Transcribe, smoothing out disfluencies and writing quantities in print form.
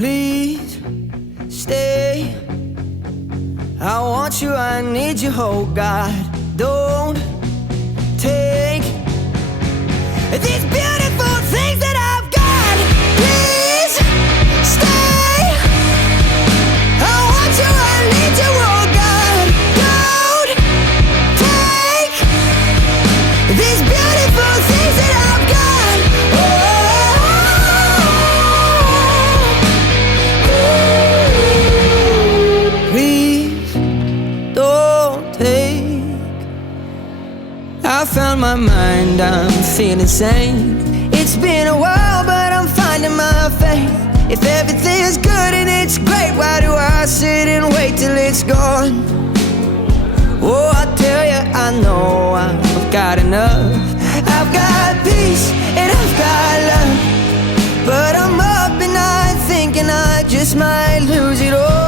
Please stay. I want you, I need you, oh God. Don't take these beautiful things that I've got. Please stay. I want you, I need you, oh God. Don't take these beautiful things that I've got. Please don't take. I found my mind, I'm feeling sane. It's been a while, but I'm finding my faith. If everything's good and it's great, why do I sit and wait till it's gone? Oh, I tell you, I know I've got enough. I've got peace and I've got love, but I'm up at night thinking I just might lose it all.